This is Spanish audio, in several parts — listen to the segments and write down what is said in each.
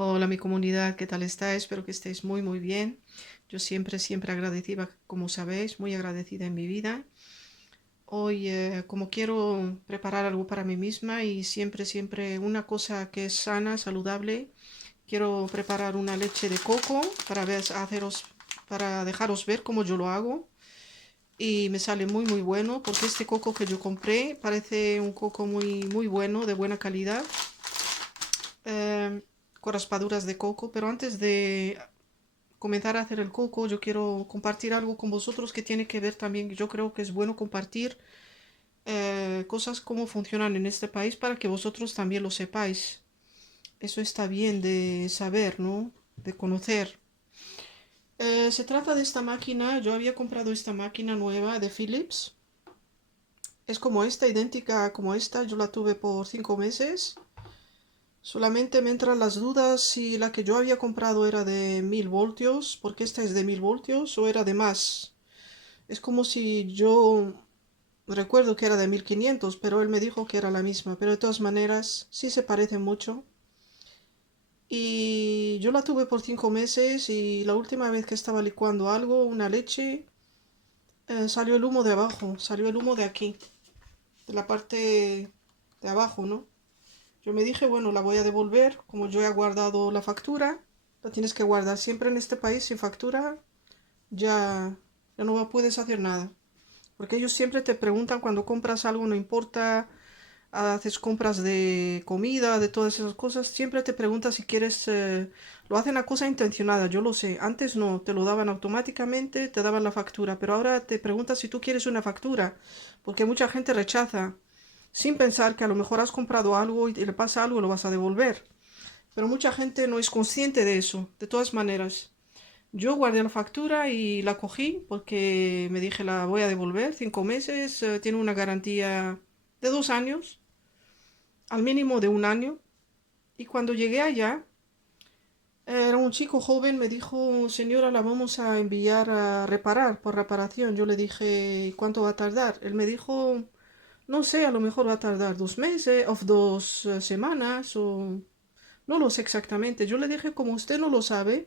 Hola mi comunidad, ¿qué tal estáis? Espero que estéis muy bien. Yo siempre agradecida, como sabéis, muy agradecida en mi vida. Hoy, como quiero preparar algo para mí misma y siempre una cosa que es sana, saludable, quiero preparar una leche de coco para dejaros ver cómo yo lo hago. Y me sale muy bueno porque este coco que yo compré parece un coco muy bueno, de buena calidad, eh, con raspaduras de coco. Pero antes de comenzar a hacer el coco, yo quiero compartir algo con vosotros que tiene que ver también. Yo creo que es bueno compartir cosas como funcionan en este país para que vosotros también lo sepáis. Eso está bien de saber, ¿no? De conocer. Se trata de esta máquina. Yo había comprado esta máquina nueva de Philips. Es como esta, idéntica como esta. Yo la tuve por 5 meses. Solamente me entran las dudas si la que yo había comprado era de 1000 voltios, porque esta es de 1000 voltios, o era de más. Es como si yo recuerdo que era de 1500, pero él me dijo que era la misma. Pero de todas maneras, sí se parecen mucho. Y yo la tuve por 5 meses y la última vez que estaba licuando algo, una leche, salió el humo de abajo, salió el humo de aquí, de la parte de abajo, ¿no? Yo me dije, bueno, la voy a devolver, como yo he guardado la factura, la tienes que guardar siempre en este país sin factura, ya, ya no puedes hacer nada. Porque ellos siempre te preguntan cuando compras algo, no importa, haces compras de comida, de todas esas cosas, siempre te preguntan si quieres, lo hacen a cosa intencionada, yo lo sé. Antes no, te lo daban automáticamente, te daban la factura, pero ahora te preguntan si tú quieres una factura, porque mucha gente rechaza, sin pensar que a lo mejor has comprado algo y le pasa algo y lo vas a devolver. Pero mucha gente no es consciente de eso, de todas maneras. Yo guardé la factura y la cogí porque me dije la voy a devolver, 5 meses, tiene una garantía de 2 años, al mínimo de un año. Y cuando llegué allá, era un chico joven, me dijo, señora, la vamos a enviar a reparar, por reparación. Yo le dije, ¿cuánto va a tardar? Él me dijo, no sé, a lo mejor va a tardar 2 meses o 2 semanas o no lo sé exactamente. Yo le dije, como usted no lo sabe,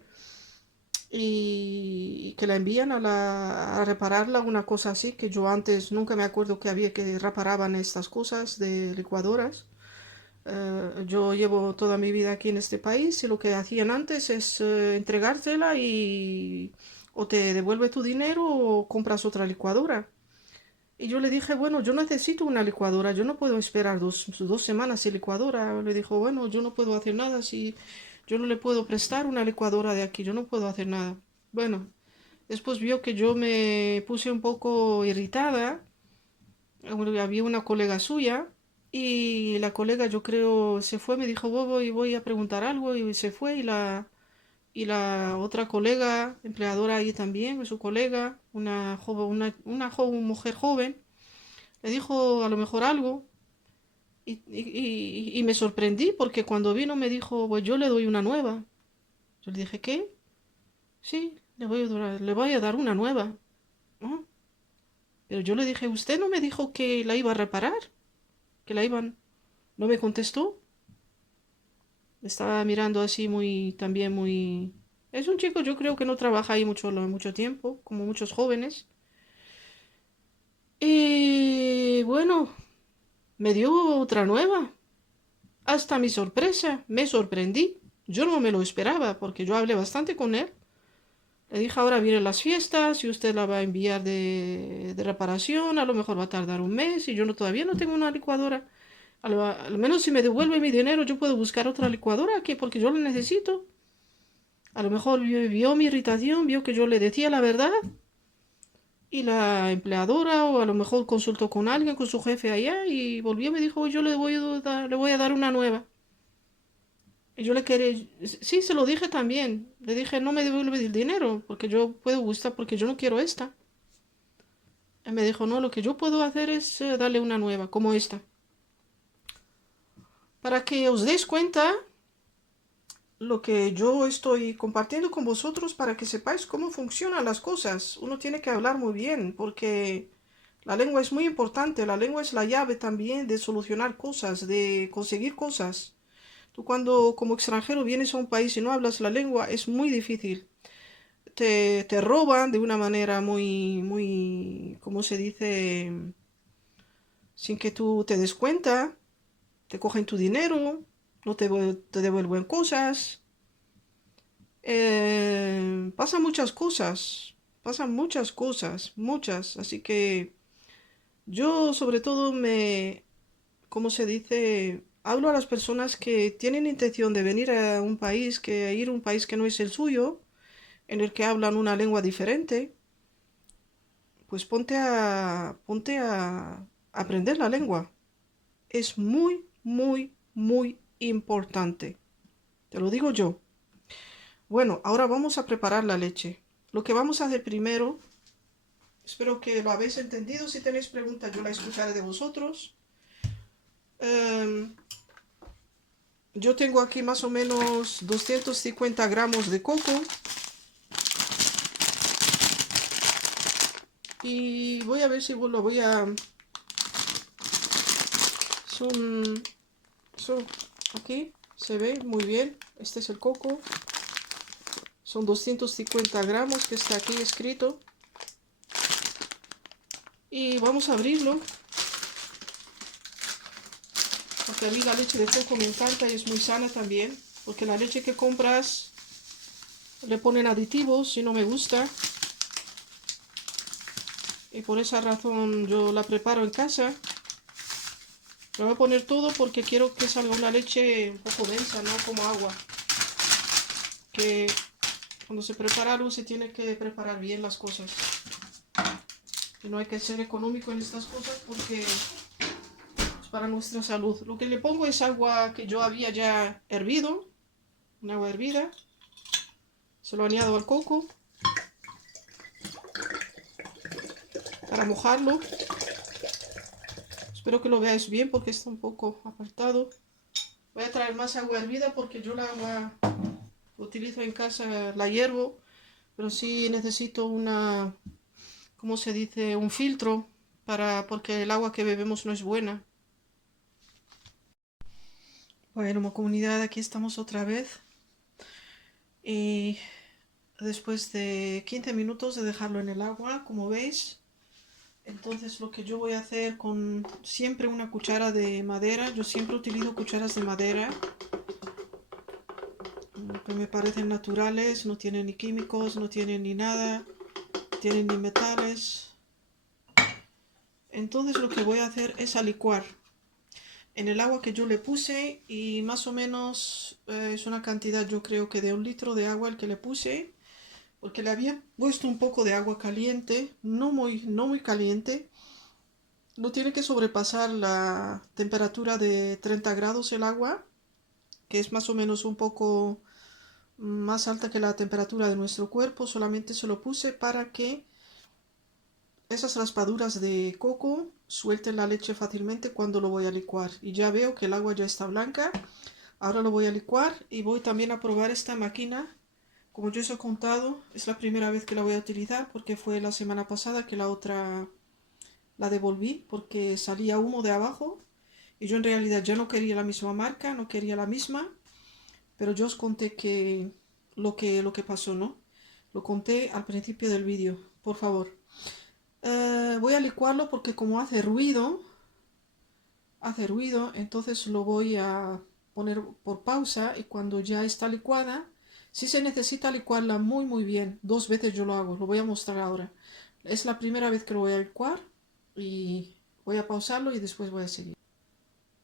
y que la envían a repararla, una cosa así, que yo antes nunca me acuerdo que había que reparaban estas cosas de licuadoras. Yo llevo toda mi vida aquí en este país y lo que hacían antes es entregártela y o te devuelve tu dinero o compras otra licuadora. Y yo le dije, bueno, yo necesito una licuadora, yo no puedo esperar 2 semanas sin licuadora. Le dijo, bueno, yo no puedo hacer nada si yo no le puedo prestar una licuadora de aquí, yo no puedo hacer nada. Bueno, después vio que yo me puse un poco irritada. Había una colega suya y la colega yo creo se fue, me dijo, voy a preguntar algo y se fue y la otra colega, empleadora ahí también, su colega, una mujer joven, le dijo a lo mejor algo y me sorprendí porque cuando vino me dijo, pues yo le doy una nueva. Yo le dije, ¿qué? Sí, le voy a dar una nueva. "Ah". Pero yo le dije, usted no me dijo que la iba a reparar, que la iban... No me contestó. Estaba mirando así también muy... Es un chico, yo creo que no trabaja ahí mucho tiempo, como muchos jóvenes. Y bueno, me dio otra nueva. Hasta mi sorpresa, me sorprendí. Yo no me lo esperaba porque yo hablé bastante con él. Le dije, ahora vienen las fiestas y usted la va a enviar de reparación, a lo mejor va a tardar un mes y yo todavía no tengo una licuadora. Al menos si me devuelve mi dinero yo puedo buscar otra licuadora aquí porque yo la necesito. A lo mejor vio mi irritación, vio que yo le decía la verdad y la empleadora o a lo mejor consultó con alguien, con su jefe allá y volvió y me dijo, yo le voy a dar una nueva. Y yo le quería, sí, se lo dije también. Le dije, no me devuelve el dinero porque yo puedo gustar porque yo no quiero esta. Él me dijo, no, lo que yo puedo hacer es darle una nueva, como esta. Para que os deis cuenta lo que yo estoy compartiendo con vosotros para que sepáis cómo funcionan las cosas. Uno tiene que hablar muy bien porque la lengua es muy importante. La lengua es la llave también de solucionar cosas, de conseguir cosas. Tú cuando como extranjero vienes a un país y no hablas la lengua, es muy difícil. Te roban de una manera muy, ¿cómo se dice? Sin que tú te des cuenta, te cogen tu dinero, no te devuelven cosas. Pasan muchas cosas, muchas. Así que yo sobre todo ¿cómo se dice? Hablo a las personas que tienen intención de venir a un país, que ir a un país que no es el suyo, en el que hablan una lengua diferente, pues ponte a aprender la lengua. Es muy importante. Te lo digo yo. Bueno, ahora vamos a preparar la leche. Lo que vamos a hacer primero, espero que lo habéis entendido. Si tenéis preguntas, yo la escucharé de vosotros. Em, yo tengo aquí más o menos 250 gramos de coco. Y voy a ver si lo voy a... Son, aquí se ve muy bien. Este es el coco. Son 250 gramos que está aquí escrito. Y vamos a abrirlo. Porque a mí la leche de coco me encanta y es muy sana también. Porque la leche que compras le ponen aditivos y no me gusta. Y por esa razón yo la preparo en casa. Le voy a poner todo porque quiero que salga una leche un poco densa, no como agua. Que cuando se prepara algo se tiene que preparar bien las cosas. Y no hay que ser económico en estas cosas porque es para nuestra salud. Lo que le pongo es agua que yo había ya hervido. Un agua hervida. Se lo añado al coco para mojarlo. Espero que lo veáis bien porque está un poco apartado. Voy a traer más agua hervida porque yo la agua que utilizo en casa la hiervo, pero sí necesito una, ¿cómo se dice? Un filtro porque el agua que bebemos no es buena. Bueno, comunidad, aquí estamos otra vez. Y después de 15 minutos de dejarlo en el agua, como veis, entonces lo que yo voy a hacer con siempre una cuchara de madera, yo siempre utilizo cucharas de madera que me parecen naturales, no tienen ni químicos, no tienen ni nada, tienen ni metales. Entonces lo que voy a hacer es a licuar en el agua que yo le puse y más o menos es una cantidad, yo creo que de 1 litro de agua el que le puse, porque le había puesto un poco de agua caliente, no muy caliente. No tiene que sobrepasar la temperatura de 30 grados el agua, que es más o menos un poco más alta que la temperatura de nuestro cuerpo. Solamente se lo puse para que esas raspaduras de coco suelten la leche fácilmente cuando lo voy a licuar. Y ya veo que el agua ya está blanca. Ahora lo voy a licuar y voy también a probar esta máquina. Como yo os he contado, es la primera vez que la voy a utilizar porque fue la semana pasada que la otra la devolví porque salía humo de abajo y yo en realidad ya no quería la misma marca, no quería la misma, pero yo os conté que lo que pasó, ¿no? Lo conté al principio del vídeo, por favor. Voy a licuarlo porque como hace ruido, entonces lo voy a poner por pausa y cuando ya está licuada, si se necesita licuarla muy bien, 2 veces yo lo hago, lo voy a mostrar ahora. Es la primera vez que lo voy a licuar y voy a pausarlo y después voy a seguir.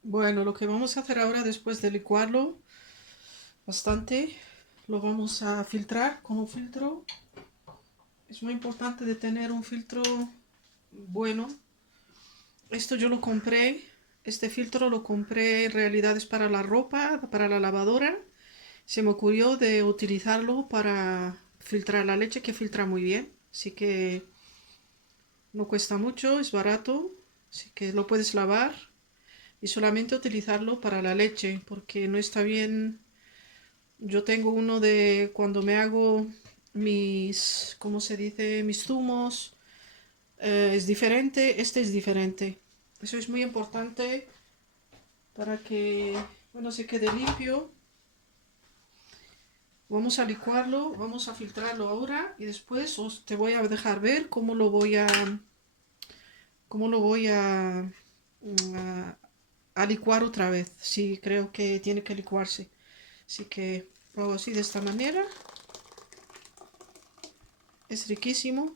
Bueno, lo que vamos a hacer ahora después de licuarlo bastante, lo vamos a filtrar con un filtro. Es muy importante de tener un filtro bueno. Esto yo lo compré, este filtro lo compré en realidad es para la ropa, para la lavadora. Se me ocurrió de utilizarlo para filtrar la leche, que filtra muy bien. Así que no cuesta mucho, es barato. Así que lo puedes lavar y solamente utilizarlo para la leche, porque no está bien. Yo tengo uno de cuando me hago mis, ¿cómo se dice? Mis zumos. Es diferente, este es diferente. Eso es muy importante para que, Bueno, se quede limpio. Vamos a licuarlo, vamos a filtrarlo ahora y después te voy a dejar ver cómo lo voy a licuar otra vez. Sí, creo que tiene que licuarse. Así que lo hago así de esta manera. Es riquísimo.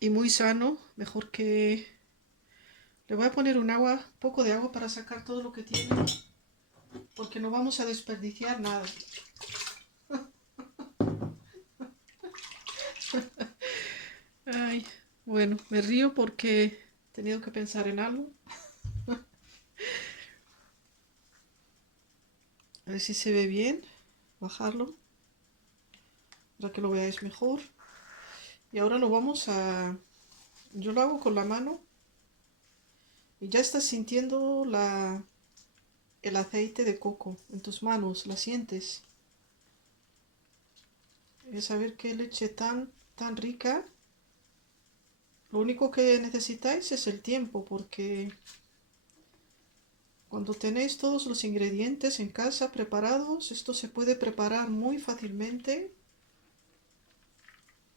Y muy sano. Mejor que... Le voy a poner un poco de agua para sacar todo lo que tiene. Porque no vamos a desperdiciar nada. Ay, bueno, me río porque he tenido que pensar en algo. A ver si se ve bien. Bajarlo. Para que lo veáis mejor. Y ahora lo vamos a... Yo lo hago con la mano. Y ya estás sintiendo el aceite de coco en tus manos. La sientes. Es a ver qué leche tan rica. Lo único que necesitáis es el tiempo, porque cuando tenéis todos los ingredientes en casa preparados, esto se puede preparar muy fácilmente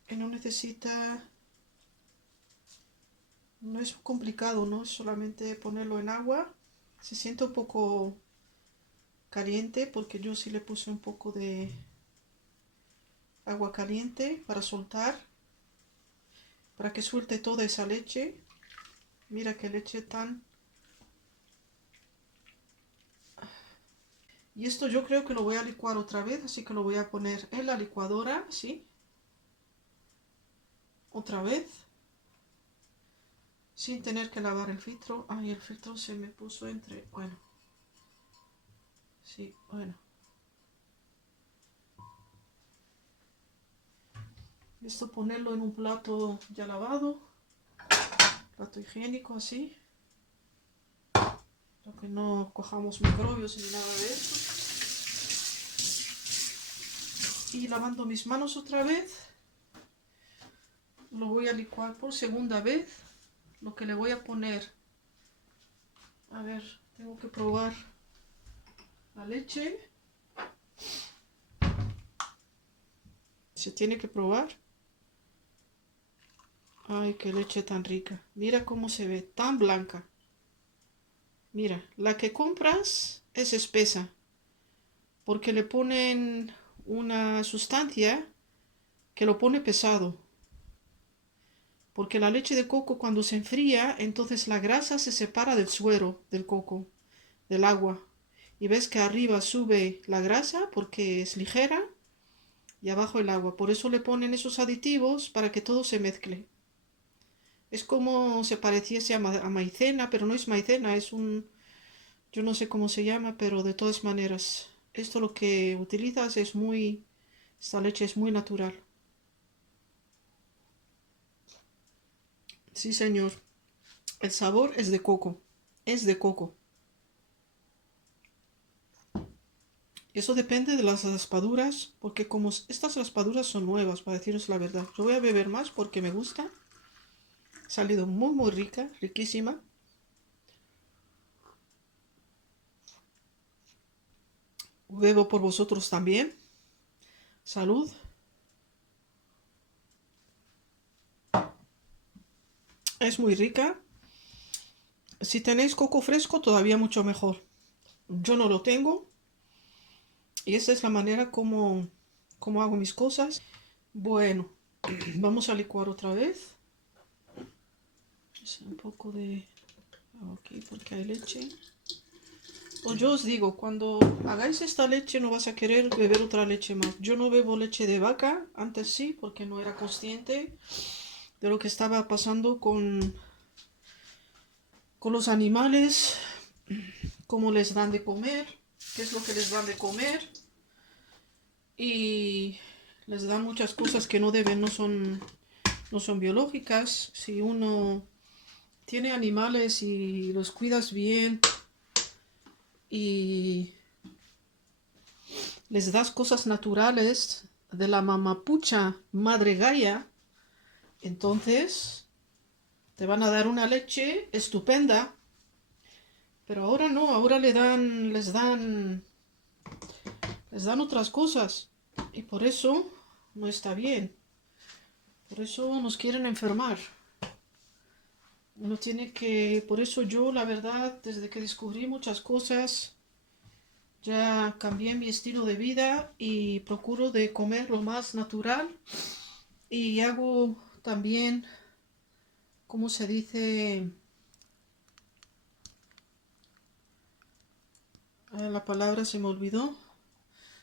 y no necesita, no es complicado, no es solamente ponerlo en agua. Se siente un poco caliente porque yo sí le puse un poco de agua caliente para soltar, para que suelte toda esa leche. Mira qué leche tan... Y esto yo creo que lo voy a licuar otra vez, así que lo voy a poner en la licuadora, ¿sí? Otra vez. Sin tener que lavar el filtro. Ay, el filtro se me puso entre... Bueno. Sí, bueno. Esto ponerlo en un plato ya lavado. Plato higiénico así. Para que no cojamos microbios ni nada de eso. Y lavando mis manos otra vez. Lo voy a licuar por segunda vez. Lo que le voy a poner... A ver, tengo que probar la leche. Se tiene que probar. Ay, qué leche tan rica. Mira cómo se ve, tan blanca. Mira, la que compras es espesa. Porque le ponen una sustancia que lo pone pesado. Porque la leche de coco cuando se enfría, entonces la grasa se separa del suero del coco, del agua. Y ves que arriba sube la grasa porque es ligera y abajo el agua. Por eso le ponen esos aditivos para que todo se mezcle. Es como se pareciese a maicena, pero no es maicena, es un... Yo no sé cómo se llama, pero de todas maneras, esto lo que utilizas es muy... Esta leche es muy natural. Sí, señor. El sabor es de coco. Es de coco. Eso depende de las raspaduras, porque como estas raspaduras son nuevas, para deciros la verdad. Yo voy a beber más porque me gusta. Ha salido muy rica, riquísima. Bebo por vosotros también. Salud. Es muy rica. Si tenéis coco fresco, todavía mucho mejor. Yo no lo tengo. Y esta es la manera como hago mis cosas. Bueno, vamos a licuar otra vez. Un poco de... Aquí porque hay leche. Pues yo os digo, cuando hagáis esta leche no vas a querer beber otra leche más. Yo no bebo leche de vaca, antes sí, porque no era consciente de lo que estaba pasando con los animales, cómo les dan de comer, qué es lo que les dan de comer. Y les dan muchas cosas que no deben, no son biológicas. Si uno tiene animales y los cuidas bien y les das cosas naturales de la mamapucha madre Gaia, entonces te van a dar una leche estupenda Pero ahora no, ahora les dan otras cosas. Y por eso no está bien. Por eso nos quieren enfermar. Uno tiene que, por eso yo, la verdad, desde que descubrí muchas cosas, ya cambié mi estilo de vida y procuro de comer lo más natural. Y hago también, ¿cómo se dice? La palabra se me olvidó.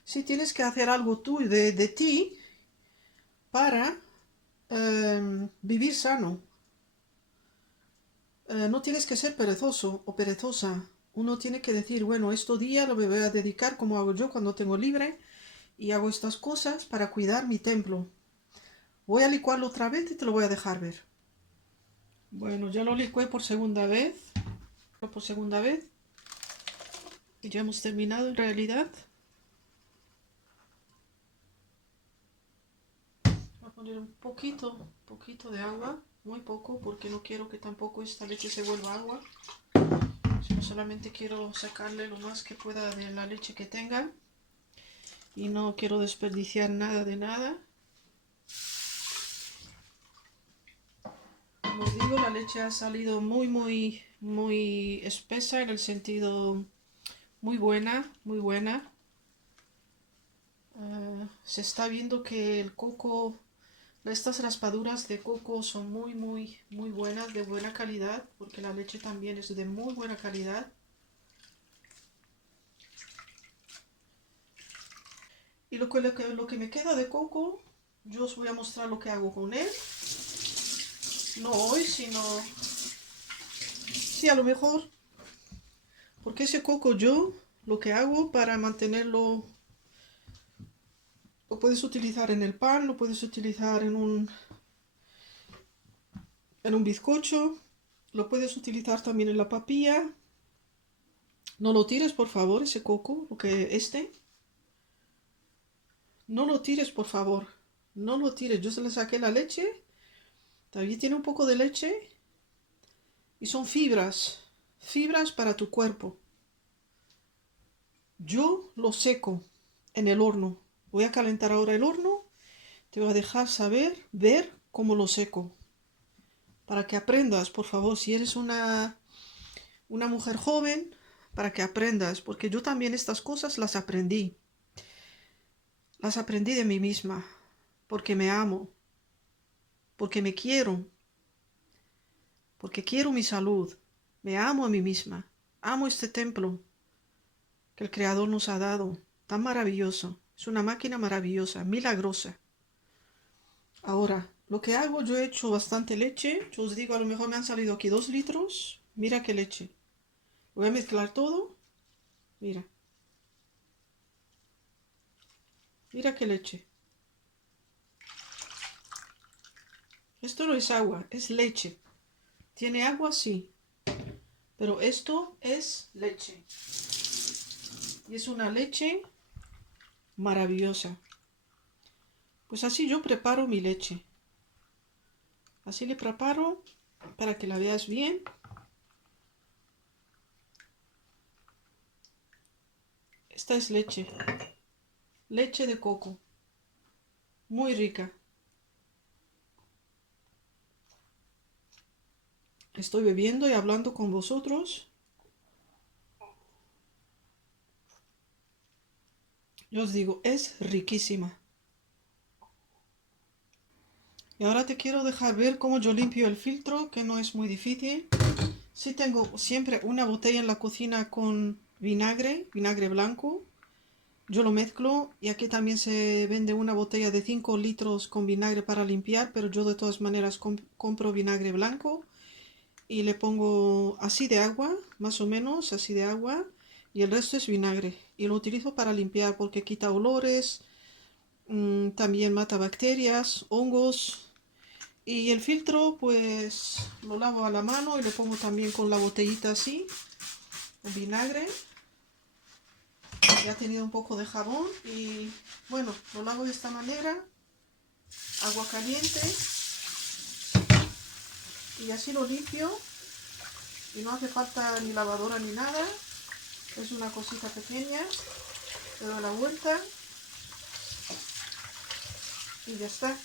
Sí, tienes que hacer algo tú de ti para vivir sano. No tienes que ser perezoso o perezosa. Uno tiene que decir, bueno, estos días lo me voy a dedicar como hago yo cuando tengo libre y hago estas cosas para cuidar mi templo. Voy a licuarlo otra vez y te lo voy a dejar ver. Bueno, ya lo licué por segunda vez. Y ya hemos terminado en realidad. Voy a poner un poquito de agua. Muy poco porque no quiero que tampoco esta leche se vuelva agua. Sino solamente quiero sacarle lo más que pueda de la leche que tenga. Y no quiero desperdiciar nada de nada. Como os digo, la leche ha salido muy espesa, en el sentido muy buena. Se está viendo que el coco, estas raspaduras de coco son muy buenas, de buena calidad, porque la leche también es de muy buena calidad. Y lo que me queda de coco, yo os voy a mostrar lo que hago con él. No hoy, sino... Sí, a lo mejor. Porque ese coco yo lo que hago para mantenerlo... Lo puedes utilizar en el pan, lo puedes utilizar en un bizcocho. Lo puedes utilizar también en la papilla. No lo tires, por favor, ese coco, No lo tires, por favor. No lo tires. Yo se le saqué la leche. Todavía tiene un poco de leche. Y son fibras. Fibras para tu cuerpo. Yo lo seco en el horno. Voy a calentar ahora el horno. Te voy a dejar ver cómo lo seco. Para que aprendas, por favor, si eres una mujer joven, para que aprendas. Porque yo también estas cosas las aprendí. Las aprendí de mí misma. Porque me amo. Porque me quiero. Porque quiero mi salud. Me amo a mí misma. Amo este templo que el Creador nos ha dado. Tan maravilloso. Es una máquina maravillosa, milagrosa. Ahora, lo que hago, yo he hecho bastante leche. Yo os digo, a lo mejor me han salido aquí 2 litros. Mira qué leche. Voy a mezclar todo. Mira. Mira qué leche. Esto no es agua, es leche. ¿Tiene agua? Sí. Pero esto es leche. Y es una leche maravillosa. Pues así yo preparo mi leche. Así le preparo para que la veas bien. Esta es leche. Leche de coco. Muy rica. Estoy bebiendo y hablando con vosotros. Yo os digo, es riquísima. Y ahora te quiero dejar ver cómo yo limpio el filtro, que no es muy difícil. Sí tengo siempre una botella en la cocina con vinagre blanco. Yo lo mezclo y aquí también se vende una botella de 5 litros con vinagre para limpiar, pero yo de todas maneras compro vinagre blanco y le pongo así de agua, más o menos así de agua, y el resto es vinagre. Y lo utilizo para limpiar porque quita olores, también mata bacterias, hongos. Y el filtro pues lo lavo a la mano y le pongo también con la botellita así, con vinagre. Ya ha tenido un poco de jabón y bueno, lo lavo de esta manera, agua caliente y así lo limpio Y no hace falta ni lavadora ni nada. Es una cosita pequeña. Le doy la vuelta. Y ya está.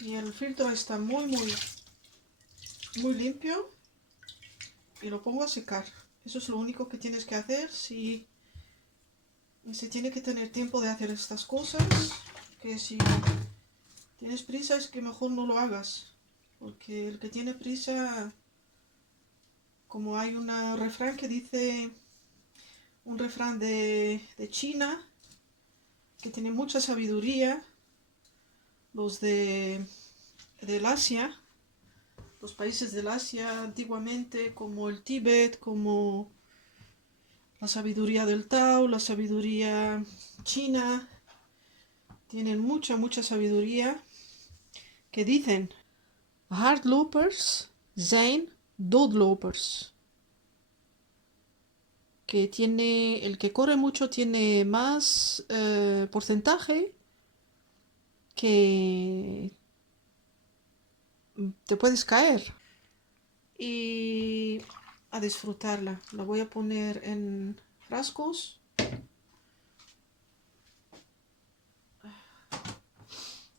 Y el filtro está muy limpio. Y lo pongo a secar. Eso es lo único que tienes que hacer si se tiene que tener tiempo de hacer estas cosas. Que si tienes prisa es que mejor no lo hagas. Porque el que tiene prisa, como hay un refrán que dice, un refrán de China, que tiene mucha sabiduría, los del Asia, los países del Asia antiguamente, como el Tíbet, como la sabiduría del Tao, la sabiduría china, tienen mucha sabiduría, que dicen, hardlopers zijn doodlopers. Que tiene, el que corre mucho tiene más porcentaje que te puedes caer. Y a disfrutarla. La voy a poner en frascos.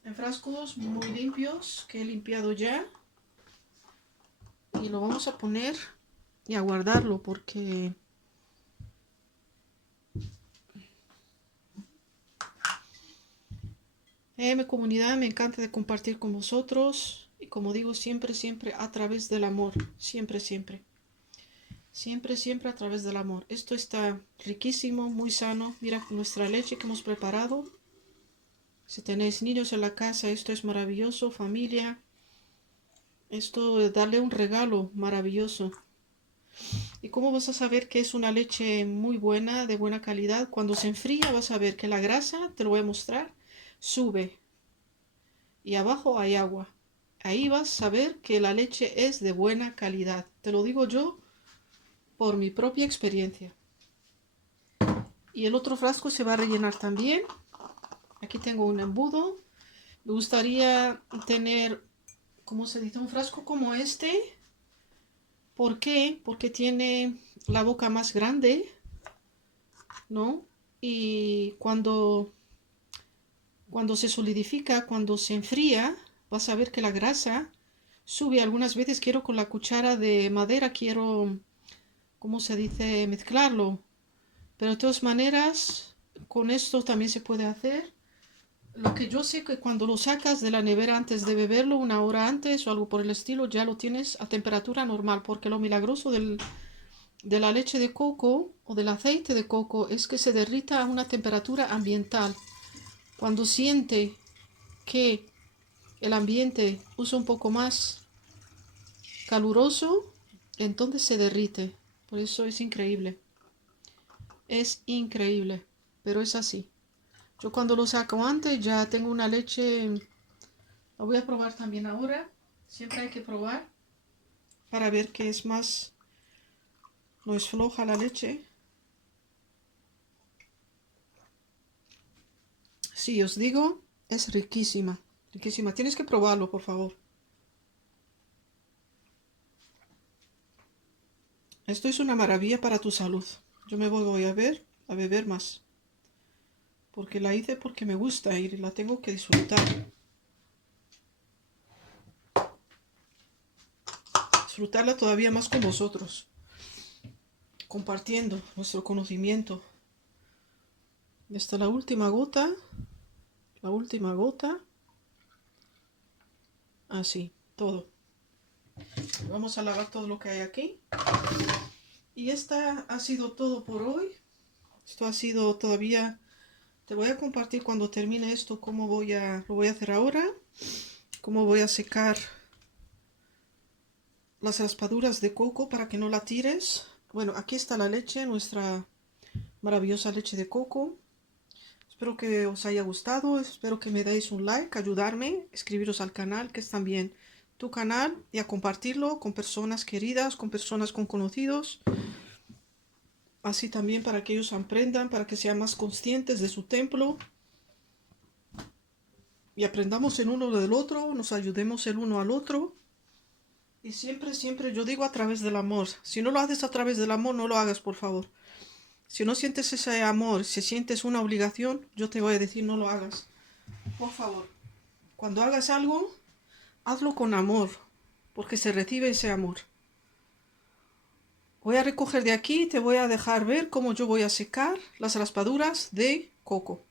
En frascos muy limpios que he limpiado ya. Y lo vamos a poner y a guardarlo porque mi comunidad me encanta de compartir con vosotros. Y como digo, siempre a través del amor. Siempre a través del amor. Esto está riquísimo, muy sano. Mira nuestra leche que hemos preparado. Si tenéis niños en la casa, esto es maravilloso. Familia, esto es darle un regalo maravilloso. ¿Y cómo vas a saber que es una leche muy buena, de buena calidad? Cuando se enfría vas a ver que la grasa, te lo voy a mostrar, sube. Y abajo hay agua. Ahí vas a saber que la leche es de buena calidad. Te lo digo yo por mi propia experiencia. Y el otro frasco se va a rellenar también. Aquí tengo un embudo. Me gustaría tener, ¿cómo se dice? Un frasco como este. ¿Por qué? Porque tiene la boca más grande, ¿no? Y cuando se solidifica, cuando se enfría, vas a ver que la grasa sube. Algunas veces quiero con la cuchara de madera, quiero, ¿cómo se dice? Mezclarlo. Pero de todas maneras, con esto también se puede hacer. Lo que yo sé que cuando lo sacas de la nevera antes de beberlo, una hora antes o algo por el estilo, ya lo tienes a temperatura normal, porque lo milagroso de la leche de coco o del aceite de coco es que se derrita a una temperatura ambiental. Cuando siente que el ambiente usa un poco más caluroso, entonces se derrite. Por eso es increíble. Es increíble, pero es así. Yo cuando lo saco antes ya tengo una leche. La voy a probar también ahora. Siempre hay que probar para ver que es más, no es floja la leche. Sí, os digo, es riquísima, riquísima. Tienes que probarlo, por favor. Esto es una maravilla para tu salud. Yo me voy a beber más. Porque la hice porque me gusta y la tengo que disfrutar. Disfrutarla todavía más con vosotros. Compartiendo nuestro conocimiento. Esta es la última gota. La última gota. Así, todo. Vamos a lavar todo lo que hay aquí. Y esta ha sido todo por hoy. Esto ha sido todavía. Te voy a compartir cuando termine esto cómo lo voy a hacer ahora. Cómo voy a secar las raspaduras de coco para que no la tires. Bueno, aquí está la leche, nuestra maravillosa leche de coco. Espero que os haya gustado, espero que me deis un like, ayudarme, inscribiros al canal, que es también tu canal, y a compartirlo con personas queridas, con personas con conocidos. Así también para que ellos aprendan, para que sean más conscientes de su templo. Y aprendamos el uno del otro, nos ayudemos el uno al otro. Y siempre, siempre yo digo a través del amor. Si no lo haces a través del amor, no lo hagas, por favor. Si no sientes ese amor, si sientes una obligación, yo te voy a decir no lo hagas. Por favor. Cuando hagas algo, hazlo con amor, porque se recibe ese amor. Voy a recoger de aquí y te voy a dejar ver cómo yo voy a secar las raspaduras de coco.